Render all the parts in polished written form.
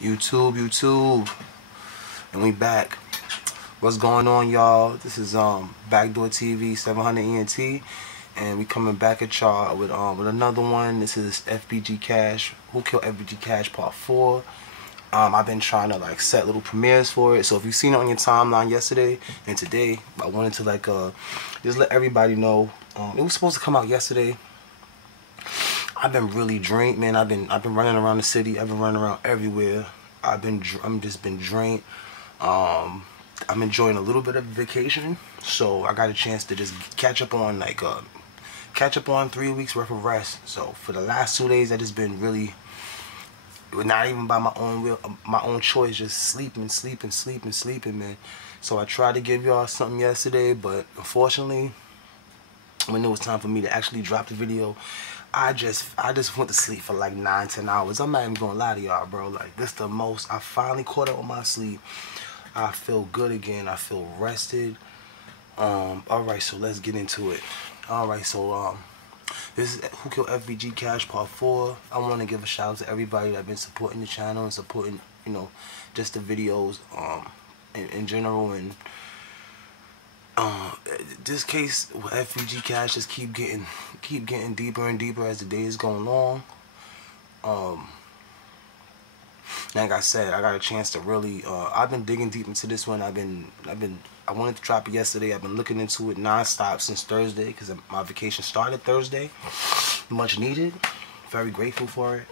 YouTube, and we back. What's going on, y'all? This is Backdoor TV 700 ENT, and we coming back at y'all with another one. This is Fbgcash. Who Killed Fbgcash Part 4. I've been trying to like set little premieres for it. So if you've seen it on your timeline yesterday and today, I wanted to like just let everybody know. It was supposed to come out yesterday. I've been really drained, man. I've been running around the city. I've been running around everywhere. I'm just been drained. I'm enjoying a little bit of vacation, so I got a chance to just catch up on 3 weeks worth of rest. So for the last 2 days, I just been really, not even by my own choice, just sleeping, man. So I tried to give y'all something yesterday, but unfortunately, when it was time for me to actually drop the video, I just went to sleep for like 9-10 hours. I'm not even gonna lie to y'all, bro. Like, this the most. I finally caught up with my sleep. I feel good again. I feel rested. Alright, so let's get into it. Alright, so this is Who Killed Fbgcash Part 4. I want to give a shout out to everybody that's been supporting the channel and supporting, you know, just the videos in general. And this case with Fbgcash just keep getting deeper and deeper as the days go along. Like I said, I got a chance to really I've been digging deep into this one. I wanted to drop it yesterday. I've been looking into it non-stop since Thursday, because my vacation started Thursday. Much needed. Very grateful for it.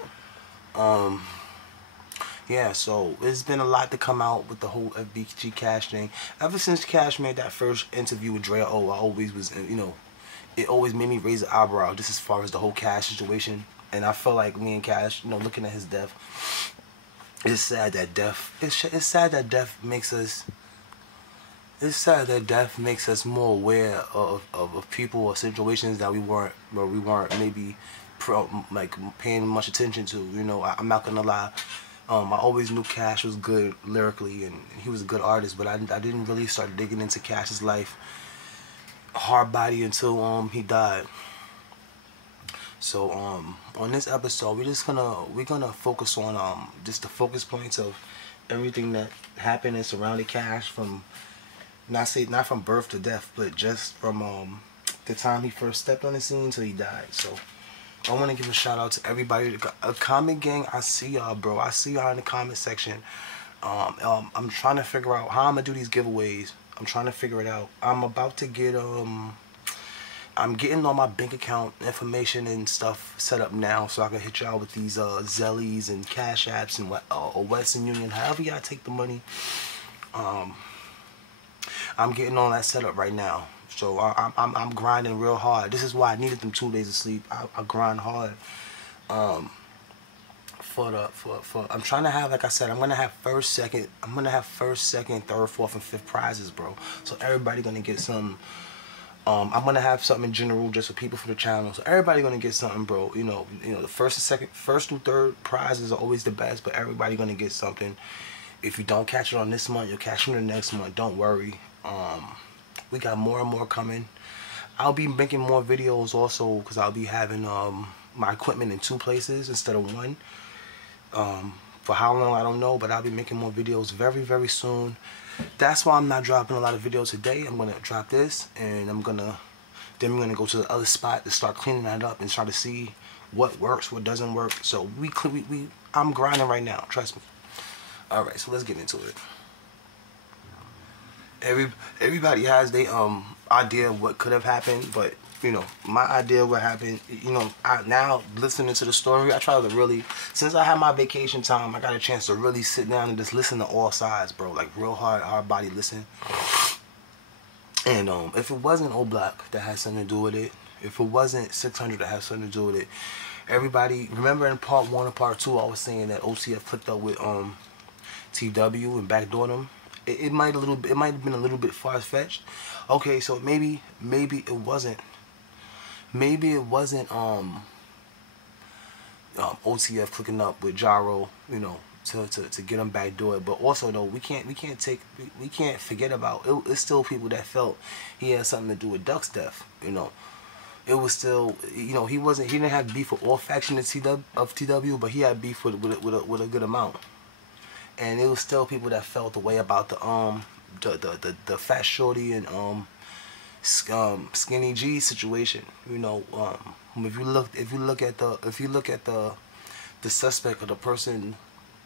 Yeah, so it's been a lot to come out with the whole Fbgcash thing. Ever since Cash made that first interview with Drea, I always was, you know, it always made me raise an eyebrow just as far as the whole Cash situation. And I felt like me and Cash, you know, looking at his death, it's sad that death, it's sad that death makes us, more aware of people or situations that we weren't maybe like paying much attention to. You know, I'm not gonna lie. I always knew Cash was good lyrically and he was a good artist, but I didn't really start digging into Cash's life hard body until he died. So on this episode, we're gonna focus on just the focus points of everything that happened and surrounded Cash, from not from birth to death, but just from the time he first stepped on the scene till he died. So I want to give a shout out to everybody. A comment gang, I see y'all, bro. I see y'all in the comment section. I'm trying to figure out how I'm gonna do these giveaways. I'm trying to figure it out. I'm about to get I'm getting all my bank account information and stuff set up now, so I can hit y'all with these Zellies and Cash Apps and or Western Union, however y'all take the money. I'm getting all that set up right now. So I'm grinding real hard. This is why I needed them 2 days of sleep. I grind hard. I'm trying to have, like I said, I'm gonna have first, second, third, fourth, and fifth prizes, bro. So everybody gonna get some. I'm gonna have something in general just for people for the channel. So everybody gonna get something, bro. You know, the first and third prizes are always the best, but everybody gonna get something. If you don't catch it on this month, you'll catch it the next month. Don't worry. We got more and more coming. I'll be making more videos also, because I'll be having my equipment in 2 places instead of 1. For how long, I don't know, but I'll be making more videos very, very soon. That's why I'm not dropping a lot of videos today. I'm gonna drop this, and then we're gonna go to the other spot to start cleaning that up and try to see what works, what doesn't work. So I'm grinding right now, trust me. All right, so let's get into it. Everybody has their idea of what could have happened, but you know, my idea of what happened, you know, now listening to the story, I try to really, since I had my vacation time, I got a chance to really sit down and just listen to all sides, bro. Like real hard body listen. And if it wasn't O Block that had something to do with it, if it wasn't 600 that had something to do with it, everybody remember in part 1 and part 2, I was saying that OCF clicked up with TW and backdoored them. It might have been a little bit far-fetched. Okay, so maybe it wasn't. Maybe it wasn't OTF clicking up with Gyro, you know, to get them backdoored. But also though, we can't forget about it. It's still people that felt he had something to do with Duck's death. You know, it was still, you know, he didn't have beef with all factions of TW, but he had beef with a good amount. and it was still people that felt the way about the fat shorty and skinny G situation. You know, if you look at the suspect or the person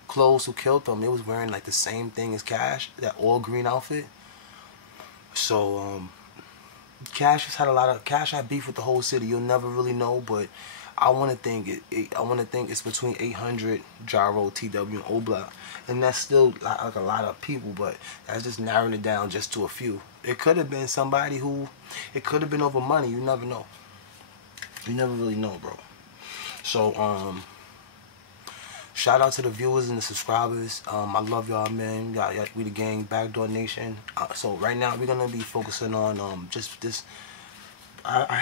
clothes who killed them, they was wearing like the same thing as Cash, that all green outfit. So Cash had beef with the whole city. You'll never really know, but I want to think it's between 800 Gyro, TW, and O-Block, and that's still like a lot of people, but that's just narrowing it down just to a few. It could have been somebody who, it could have been over money. You never know. You never really know, bro. So shout out to the viewers and the subscribers. I love y'all, man. Y'all, we the gang, Backdoor Nation. So right now we're gonna be focusing on just this. I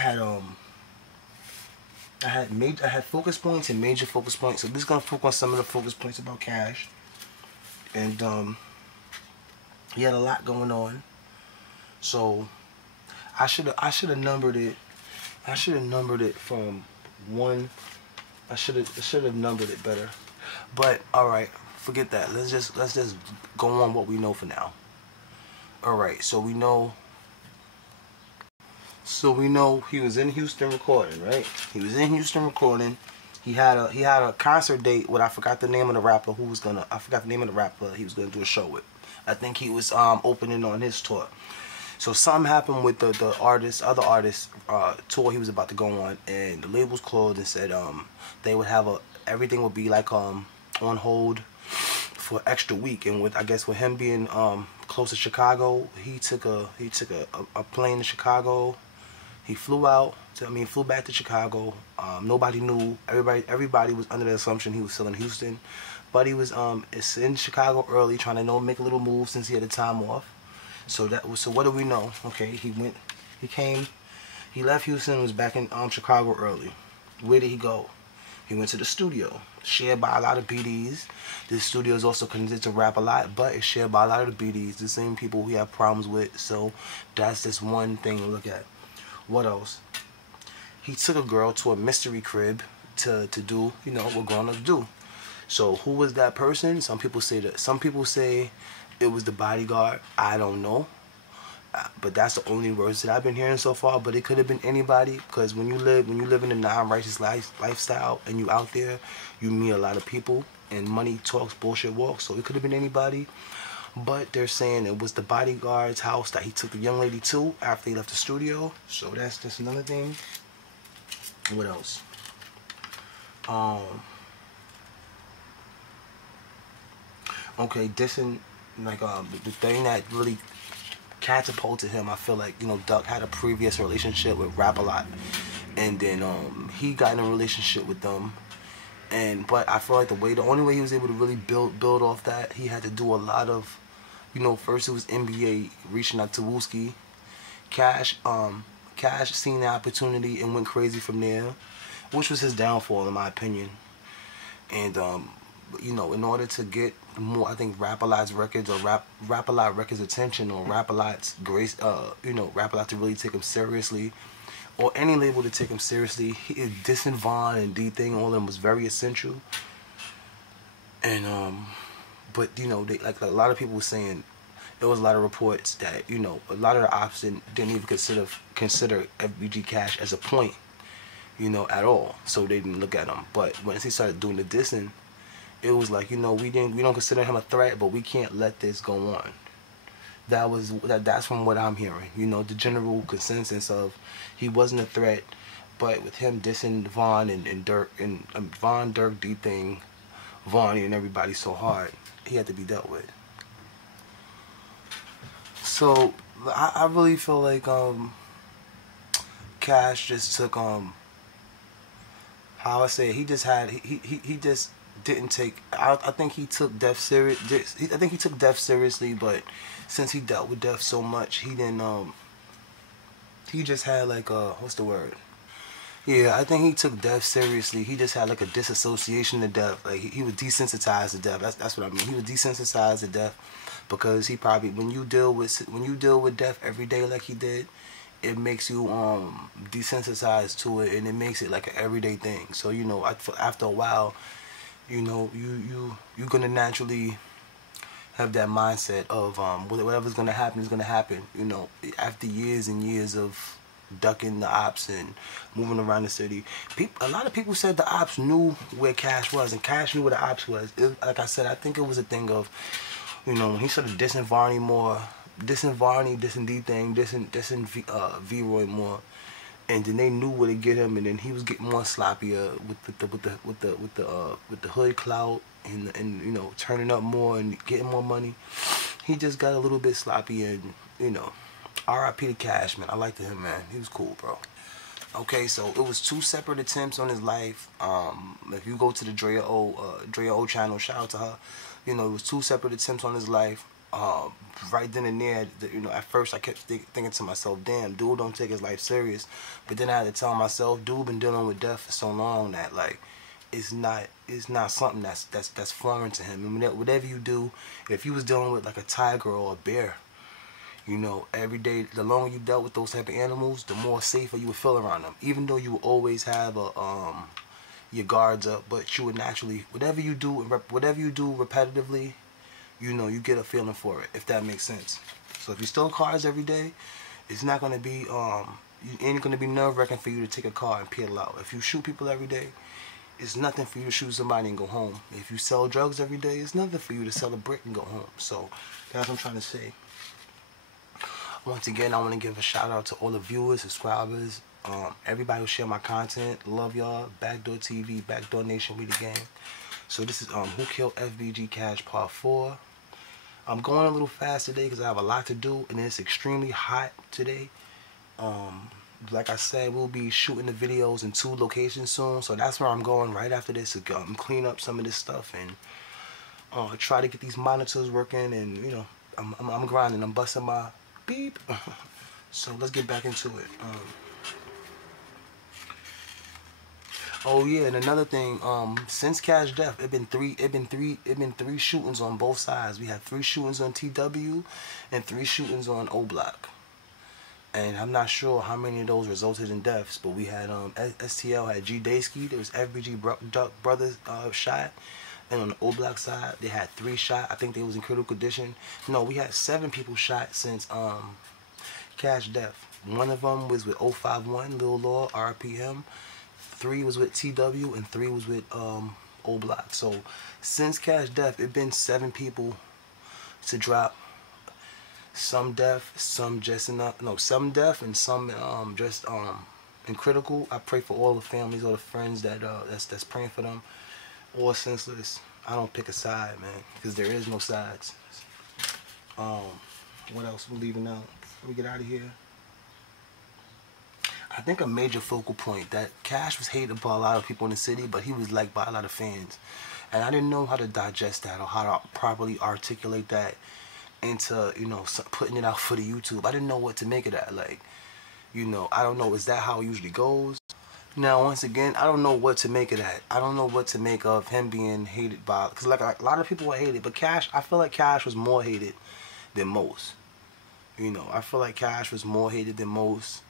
had focus points and major focus points. So this is gonna focus on some of the focus points about Cash. And he had a lot going on. So I should have numbered it. I should have numbered it from 1. I should have numbered it better. But alright, forget that. Let's just go on what we know for now. Alright, so we know he was in Houston recording, right? He was in Houston recording. He had a concert date with, I forgot the name of the rapper he was gonna do a show with. I think he was opening on his tour. So something happened with the other artist tour he was about to go on, and the labels closed and said they would have everything would be like on hold for an extra week. And with, I guess, with him being close to Chicago, he took a plane to Chicago. He flew back to Chicago. Nobody knew. Everybody was under the assumption he was still in Houston, but he was in Chicago early, trying to make a little move since he had the time off. So what do we know? Okay, he left Houston and was back in Chicago early. Where did he go? He went to the studio, shared by a lot of BDs. This studio is also considered to rap a lot, but it's shared by a lot of the BDs, the same people we have problems with. So that's just one thing to look at. What else? He took a girl to a mystery crib to do, what grown-ups do. So who was that person? Some people say it was the bodyguard. I don't know. But that's the only words that I've been hearing so far. But it could have been anybody, because when you live in a non-righteous lifestyle and you out there, you meet a lot of people, and money talks, bullshit walks. So it could have been anybody. But they're saying it was the bodyguard's house that he took the young lady to after he left the studio. So that's just another thing. What else? Okay, dissing, like the thing that really catapulted him, I feel like, Duck had a previous relationship with Rap-A-Lot, and then he got in a relationship with them, but I feel like the only way he was able to really build off that, he had to do a lot of, first it was NBA reaching out to Wooski. Cash seen the opportunity and went crazy from there, which was his downfall in my opinion. And in order to get more, I think, Rap-A-Lot's records, or Rap-A-Lot records attention, or Rap-A-Lot's grace, Rap-A-Lot to really take him seriously, or any label to take him seriously, dissing Von and D-Thing, all of them was very essential. And but like a lot of people were saying, there was a lot of reports that a lot of the ops didn't even consider Fbgcash as a point, at all. So they didn't look at him. But once he started doing the dissing, it was like, we don't consider him a threat, but we can't let this go on. That's from what I'm hearing. The general consensus of he wasn't a threat, but with him dissing Von and Dirk and Von, Dirk, D-Thing, Von, and everybody so hard, he had to be dealt with. So I really feel like Cash just took how I say, he just didn't take. I think he took death serious. I think he took death seriously, but since he dealt with death so much, he didn't. He just had like what's the word? Yeah, I think he took death seriously. He just had like a disassociation to death. Like he was desensitized to death. That's what I mean. He was desensitized to death because he probably, when you deal with death every day like he did, it makes you desensitized to it, and it makes it like an everyday thing. So after a while, you're gonna naturally have that mindset of whatever's gonna happen is gonna happen. You know, after years and years of ducking the ops and moving around the city, a lot of people said the ops knew where Cash was, and Cash knew where the ops was. Like I said, I think it was a thing of, you know, when he started dissing Varney more, dissing Varney, dissing D-Thing, dissing V-Roy more, and then they knew where to get him, and then he was getting more sloppier with the hood clout and you know, turning up more and getting more money. He just got a little bit sloppy, and you know, R.I.P. to Cash, man. I liked him, man. He was cool, bro. Okay, so it was 2 separate attempts on his life. If you go to the Drea O channel, shout out to her. You know, it was 2 separate attempts on his life. Right then and there, you know, at first I kept thinking to myself, damn, dude don't take his life serious. But then I had to tell myself, dude been dealing with death for so long that, like, it's not something that's foreign to him. I mean, whatever you do, if you was dealing with like a tiger or a bear, you know, every day, the longer you dealt with those type of animals, the more safer you would feel around them. Even though you would always have your guards up, but you would naturally, whatever you do repetitively, you know, you get a feeling for it, if that makes sense. So if you steal cars every day, it's not gonna be it ain't gonna be nerve-wracking for you to take a car and peel out. If you shoot people every day, it's nothing for you to shoot somebody and go home. If you sell drugs every day, it's nothing for you to sell a brick and go home. So that's what I'm trying to say. Once again, I want to give a shout out to all the viewers, subscribers, everybody who share my content. Love y'all. Backdoor TV, Backdoor Nation, we the gang. So this is Who Killed Fbgcash Part 4. I'm going a little fast today because I have a lot to do, and it's extremely hot today. Like I said, we'll be shooting the videos in 2 locations soon, so that's where I'm going right after this to clean up some of this stuff and try to get these monitors working. And you know, I'm grinding. I'm busting my beep. So let's get back into it. Oh yeah, and another thing, since Cash death, it been three shootings on both sides. We had 3 shootings on TW and 3 shootings on O Block. And I'm not sure how many of those resulted in deaths, but we had STL had G Daysky, there was FBG brothers shot, and on the O Block side they had 3 shot. I think they was in critical condition. No, we had 7 people shot since Cash death. One of them was with 051 Lil Law RPM. 3 was with TW and 3 was with O Block. So since Cash death, it been 7 people to drop. Some deaf, some just enough. No, some deaf and some just in critical. I pray for all the families, all the friends that that's praying for them. All senseless. I don't pick a side, man, because there is no sides. What else we're leaving out before we get out of here? I think a major focal point that Cash was hated by a lot of people in the city, but he was liked by a lot of fans. And I didn't know how to digest that or how to properly articulate that into, you know, putting it out for the YouTube. I didn't know what to make of that. Like, you know, I don't know, is that how it usually goes? Now, once again, I don't know what to make of that. I don't know what to make of him being hated by, because like a lot of people were hated, but Cash, I feel like Cash was more hated than most. You know, I feel like Cash was more hated than most.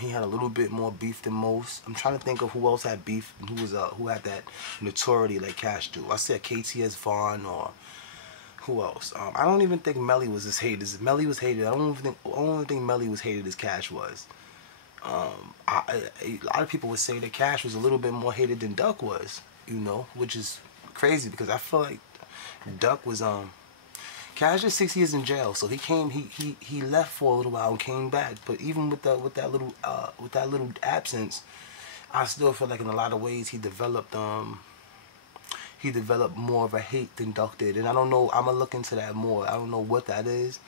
He had a little bit more beef than most. I'm trying to think of who else had beef and who had that notoriety like Cash do. I said KTS Vaughn, or who else? I don't even think Melly was as hated as Melly was hated. I don't think Melly was hated as Cash was. A lot of people would say that Cash was a little bit more hated than Duck was, you know, which is crazy because I feel like Duck was Cash is 6 years in jail, so he left for a little while and came back. But even with that little absence, I still feel like in a lot of ways he developed more of a hate than Duck did. And I don't know, I'm gonna look into that more. I don't know what that is.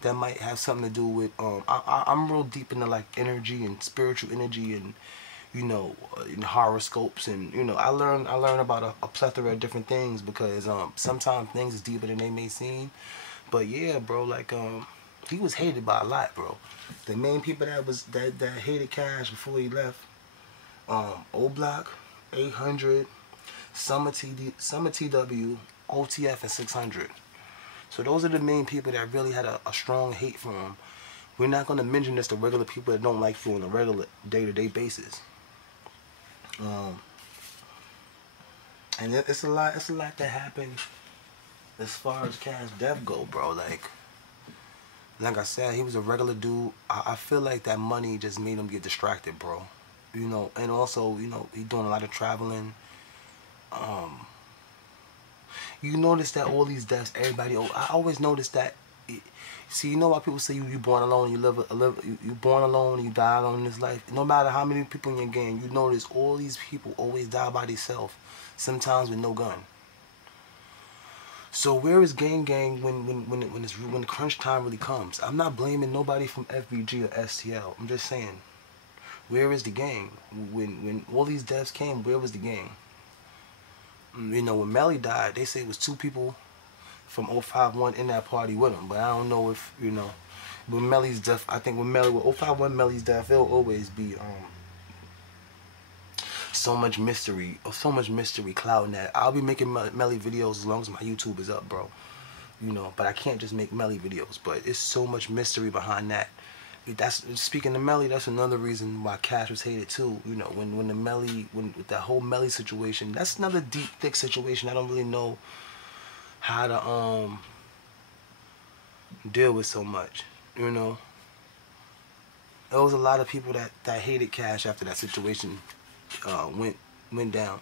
That might have something to do with I'm real deep into like energy and spiritual energy and, you know, in horoscopes, and you know, I learn about a plethora of different things because sometimes things is deeper than they may seem. But yeah, bro, like he was hated by a lot, bro. The main people that hated Cash before he left, O Block, 800, Summer TW, OTF, and 600. So those are the main people that really had a strong hate for him. We're not gonna mention this to regular people that don't like you on a regular day-to-day basis. And it's a lot that happened as far as Cash Dev go, bro, like I said, he was a regular dude. I feel like that money just made him get distracted, bro. You know, and also, you know, he doing a lot of traveling. You notice that all these deaths, everybody, I always notice that. See, you know why people say you born alone, you you born alone, you die alone in this life. No matter how many people in your gang, you notice all these people always die by themselves, sometimes with no gun. So where is gang when crunch time really comes? I'm not blaming nobody from FBG or STL. I'm just saying, where is the gang? When all these deaths came, where was the gang? You know, when Melly died, they say it was 2 people from 051 in that party with him. But I don't know if, you know, with Melly's death, I think with 051 Melly's death, it'll always be so much mystery clouding that. I'll be making Melly videos as long as my YouTube is up, bro. You know, but I can't just make Melly videos. But it's so much mystery behind that. That's, speaking of Melly, that's another reason why Cash was hated too. You know, when with that whole Melly situation, that's another deep, thick situation. I don't really know how to deal with so much. You know, there was a lot of people that hated Cash after that situation went down.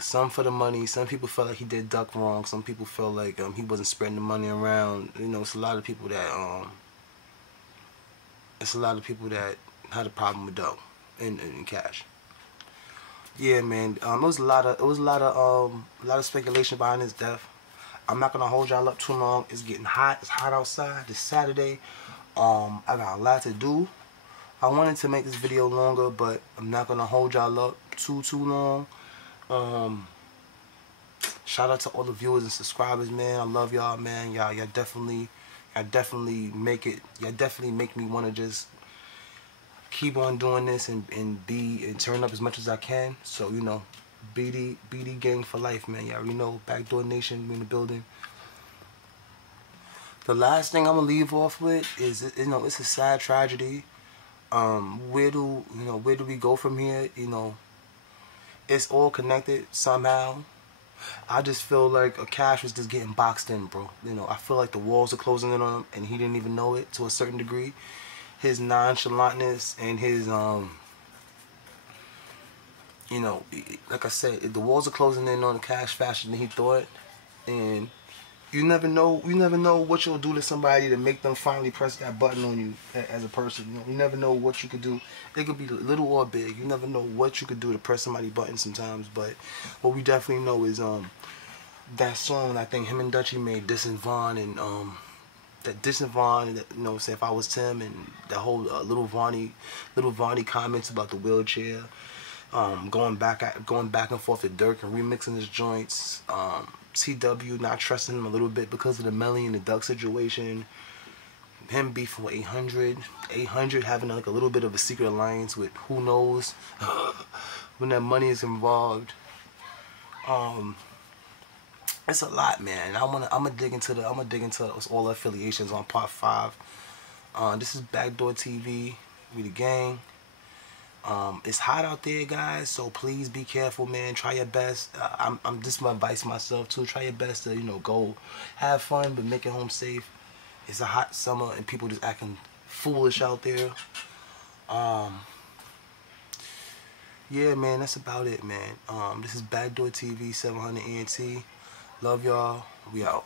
Some for the money. Some people felt like he did duck wrong. Some people felt like he wasn't spreading the money around. You know, it's a lot of people that had a problem with Doe and Cash. Yeah, man. It was a lot of speculation behind his death. I'm not gonna hold y'all up too long. It's getting hot. It's hot outside. It's Saturday. I got a lot to do. I wanted to make this video longer, but I'm not gonna hold y'all up too long. Shout out to all the viewers and subscribers, man. I love y'all, man. Y'all definitely make me want to just keep on doing this and turn up as much as I can. So, you know, BD gang for life, man. Y'all already know, Backdoor Nation, we in the building. The last thing I'm gonna leave off with is, you know, it's a sad tragedy. Where do we go from here? You know, it's all connected somehow. I just feel like Cash was just getting boxed in, bro. You know, I feel like the walls are closing in on him, and he didn't even know it to a certain degree. His nonchalantness and his, you know, like I said, the walls are closing in on Cash faster than he thought, and you never know what you'll do to somebody to make them finally press that button on you as a person. You know, you never know what you could do. It could be little or big. You never know what you could do to press somebody's button sometimes. But what we definitely know is that song I think him and Dutchy made, Dissin' Vaughn, and that Dissin' Vaughn, you know, say If I Was Tim, and that whole little Vonnie comments about the wheelchair, going back and forth with Dirk and remixing his joints. CW not trusting him a little bit because of the Melly and the Duck situation. Him beefing with 800 having like a little bit of a secret alliance with who knows when that money is involved. It's a lot, man. I'm gonna dig into all the affiliations on part 5. This is Backdoor TV. We the gang. It's hot out there, guys, so please be careful, man. Try your best. I'm just my advice myself too. Try your best to, you know, go have fun, but make it home safe. It's a hot summer and people just acting foolish out there. Yeah, man, that's about it, man. This is Backdoor TV 700 ENT. Love y'all. We out.